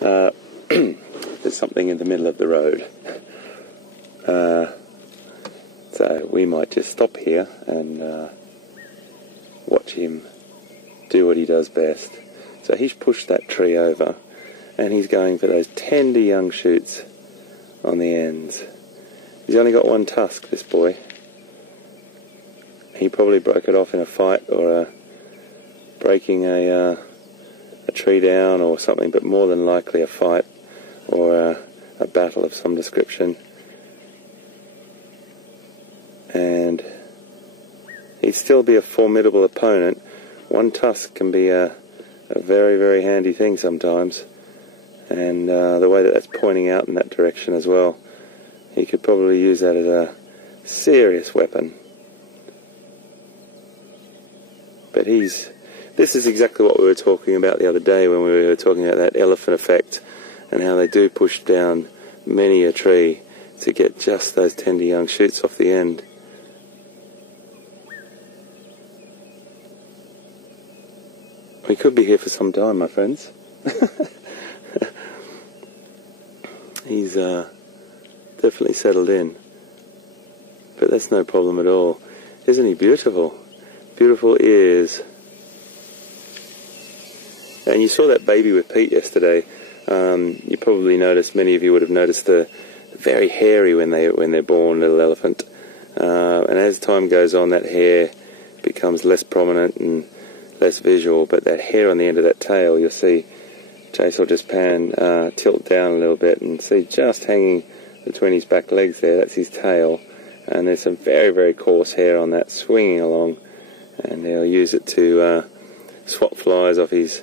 There's something in the middle of the road. So we might just stop here and watch him do what he does best. So he's pushed that tree over and he's going for those tender young shoots on the ends. He's only got one tusk, this boy. He probably broke it off in a fight or breaking a tree down or something, but more than likely a fight or a battle of some description. And he'd still be a formidable opponent. One tusk can be a very, very handy thing sometimes. And the way that that's pointing out in that direction as well, he could probably use that as a serious weapon. But this is exactly what we were talking about the other day when we were talking about that elephant effect and how they do push down many a tree to get just those tender young shoots off the end. We could be here for some time, my friends. He's definitely settled in. But that's no problem at all. Isn't he beautiful? Beautiful ears. And you saw that baby with Pete yesterday. You probably noticed, many of you would have noticed, the very hairy when they're born, little elephant. And as time goes on, that hair becomes less prominent and less visual, but that hair on the end of that tail, you'll see, Chase will just tilt down a little bit and see just hanging between his back legs there, that's his tail, and there's some very, very coarse hair on that swinging along, and he'll use it to swat flies off his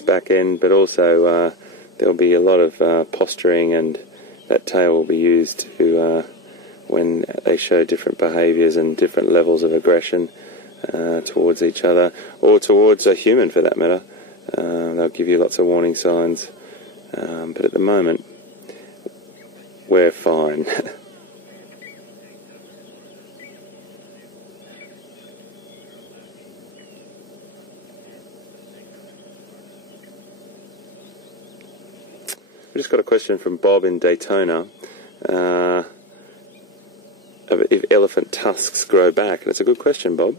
back end, but also there'll be a lot of posturing, and that tail will be used to when they show different behaviours and different levels of aggression towards each other, or towards a human for that matter. They'll give you lots of warning signs, but at the moment we're fine. We just got a question from Bob in Daytona. If elephant tusks grow back, and it's a good question, Bob.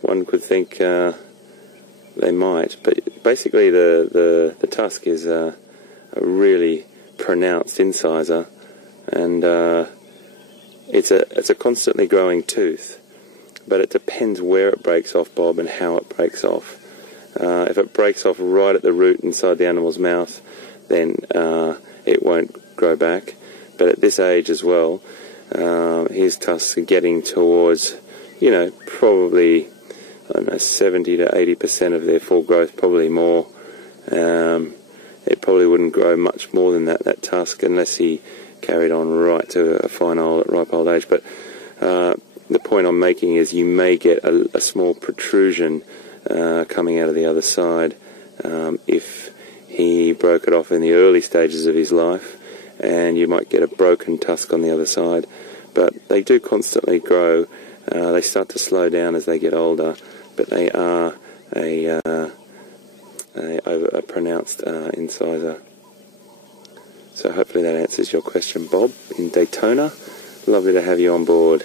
One could think they might, but basically the tusk is a really pronounced incisor, and it's a constantly growing tooth. But it depends where it breaks off, Bob, and how it breaks off. If it breaks off right at the root inside the animal's mouth, then it won't grow back. But at this age as well, his tusks are getting towards, probably, I don't know, 70 to 80% of their full growth, probably more. It probably wouldn't grow much more than that tusk, unless he carried on right to a fine ripe old age. But the point I'm making is you may get a small protrusion coming out of the other side if he broke it off in the early stages of his life, and you might get a broken tusk on the other side. But they do constantly grow. They start to slow down as they get older, but they are a pronounced incisor. So hopefully that answers your question, Bob in Daytona. Lovely to have you on board.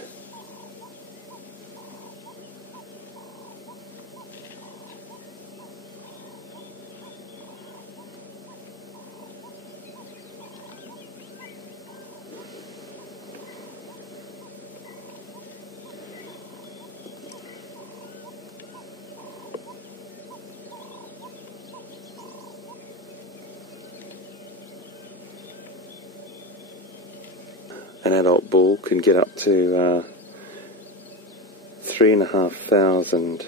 An adult bull can get up to 3,500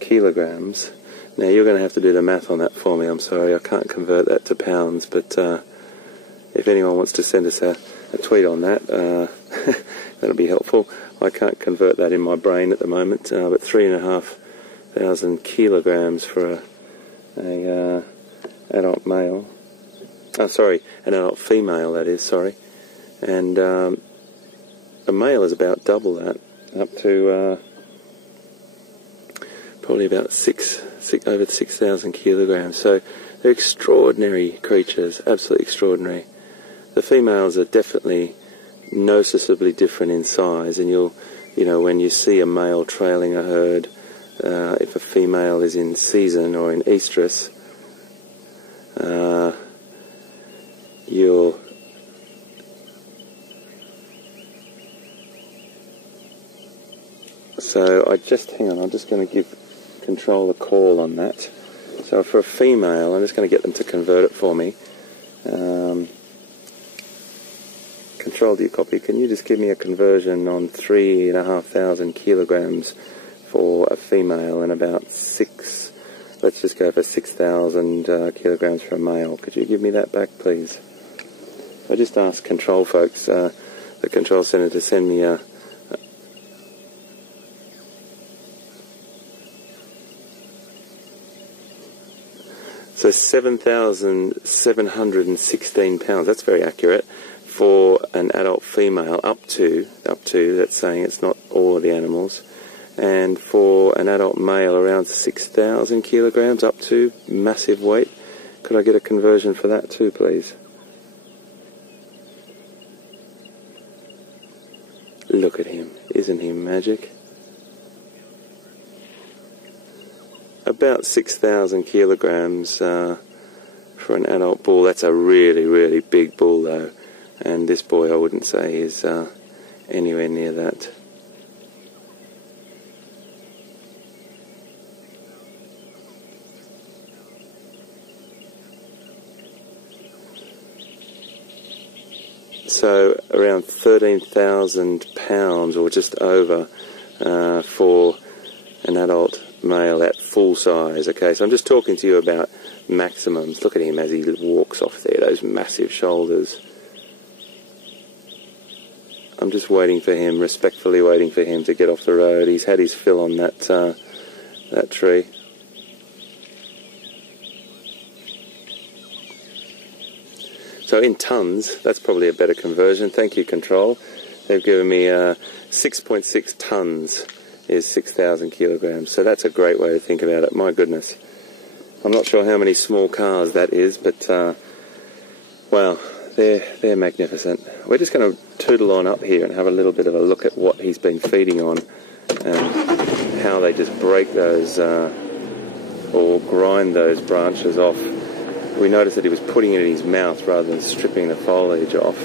kilograms. Now you're going to have to do the math on that for me. I'm sorry, I can't convert that to pounds, but if anyone wants to send us a tweet on that, that'll be helpful. I can't convert that in my brain at the moment, but 3,500 kilograms for a adult male. Oh, sorry, an adult female, that is, sorry. And a male is about double that, up to probably about over 6,000 kilograms. So they're extraordinary creatures, absolutely extraordinary. The females are definitely noticeably different in size, and you know, when you see a male trailing a herd, if a female is in season or in estrus, you'll so I'm just going to give Control a call on that. So for a female, I'm just going to get them to convert it for me. Control, do you copy? Can you just give me a conversion on 3,500 kilograms for a female and about let's just go for 6,000 kilograms for a male. Could you give me that back, please? I just asked Control folks, the Control Centre, to send me a so 7,716 pounds. That's very accurate for an adult female, up to, that's saying it's not all of the animals. And for an adult male, around 6,000 kilograms, up to, massive weight. Could I get a conversion for that too, please? Look at him. Isn't he magic? About 6,000 kilograms for an adult bull. That's a really, really big bull though. And this boy, I wouldn't say is anywhere near that. So around 13,000 pounds or just over for an adult male at full size. Okay, so I'm just talking to you about maximums. Look at him as he walks off there, those massive shoulders. I'm just waiting for him, respectfully waiting for him to get off the road. He's had his fill on that tree. So in tonnes, that's probably a better conversion. Thank you, Control. They've given me 6.6 tonnes is 6,000 kilograms. So that's a great way to think about it. My goodness. I'm not sure how many small cars that is, but, well, they're magnificent. We're just going to tootle on up here and have a little bit of a look at what he's been feeding on and how they just break those or grind those branches off. We noticed that he was putting it in his mouth rather than stripping the foliage off.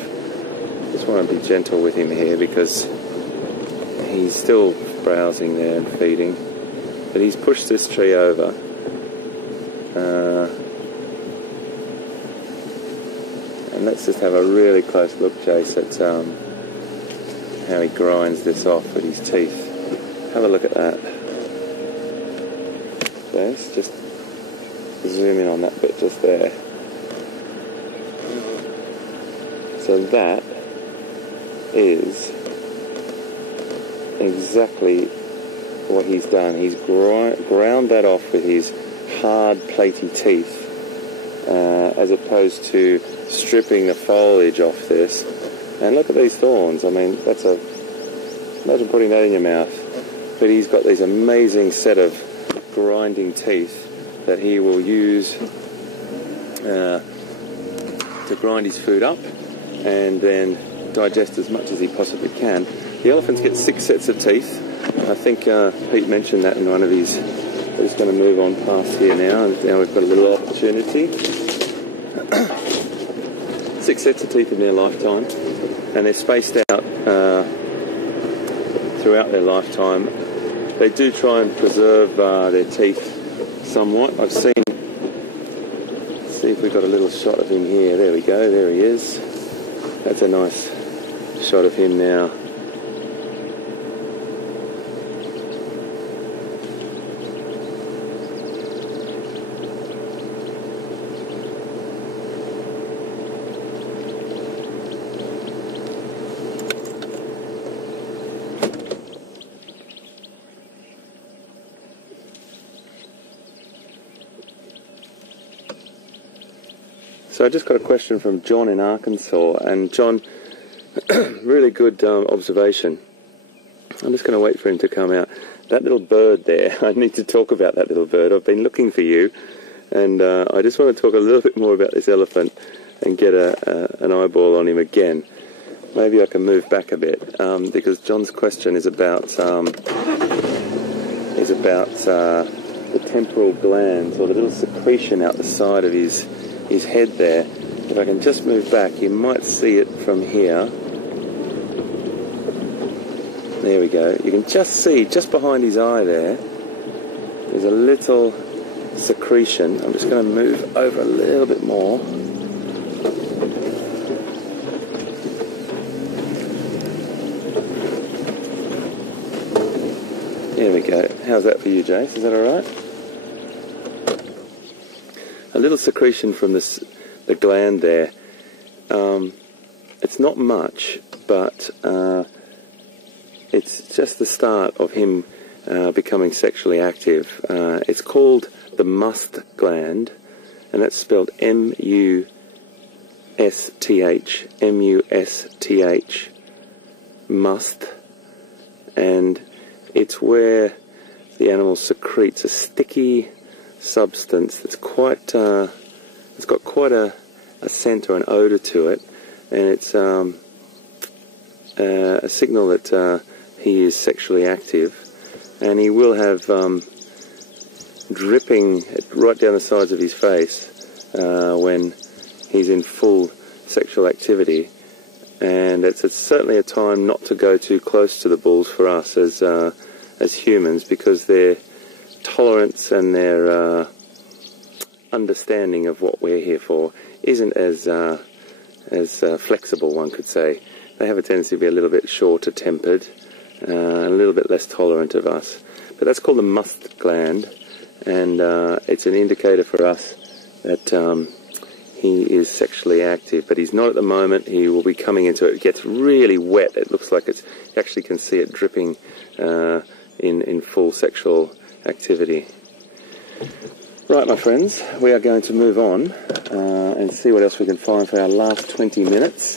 Just want to be gentle with him here because he's still browsing there and feeding. But he's pushed this tree over. And let's just have a really close look, Jace, at how he grinds this off with his teeth. Have a look at that. Jace, just zoom in on that bit just there. So that is exactly what he's done. He's ground that off with his hard, platy teeth, as opposed to stripping the foliage off this. And look at these thorns. I mean, imagine putting that in your mouth. But he's got these amazing set of grinding teeth that he will use to grind his food up and then digest as much as he possibly can. The elephants get 6 sets of teeth. I think Pete mentioned that in one of his... We're just going to move on past here now, and now we've got a little opportunity. 6 sets of teeth in their lifetime, and they're spaced out throughout their lifetime. They do try and preserve their teeth somewhat. I've seen... Let's see if we've got a little shot of him here. There we go, there he is. That's a nice shot of him now. So I just got a question from John in Arkansas, and John, really good observation. I'm just going to wait for him to come out. that little bird there, I need to talk about that little bird. I've been looking for you, and I just want to talk a little bit more about this elephant and get an eyeball on him again. Maybe I can move back a bit, because John's question is about the temporal glands, or the little secretion out the side of his head there. If I can just move back, you might see it from here. There we go. You can just see, just behind his eye there, there's a little secretion. I'm just going to move over a little bit more. There we go. How's that for you, Jace? Is that alright? A little secretion from the gland there. It's not much, but it's just the start of him becoming sexually active. It's called the musth gland, and that's spelled M-U-S-T-H, M-U-S-T-H, musth, and it's where the animal secretes a sticky substance that's quite, it's got quite a scent or an odour to it, and it's a signal that he is sexually active, and he will have dripping right down the sides of his face when he's in full sexual activity. And it's certainly a time not to go too close to the bulls for us as humans, because their tolerance and their understanding of what we're here for isn't as flexible, one could say. They have a tendency to be a little bit shorter tempered, a little bit less tolerant of us. But that's called the musth gland, and it's an indicator for us that he is sexually active, but he's not at the moment. He will be coming into it. It gets really wet. It looks like you actually can see it dripping in full sexual activity. Right, my friends, we are going to move on and see what else we can find for our last 20 minutes.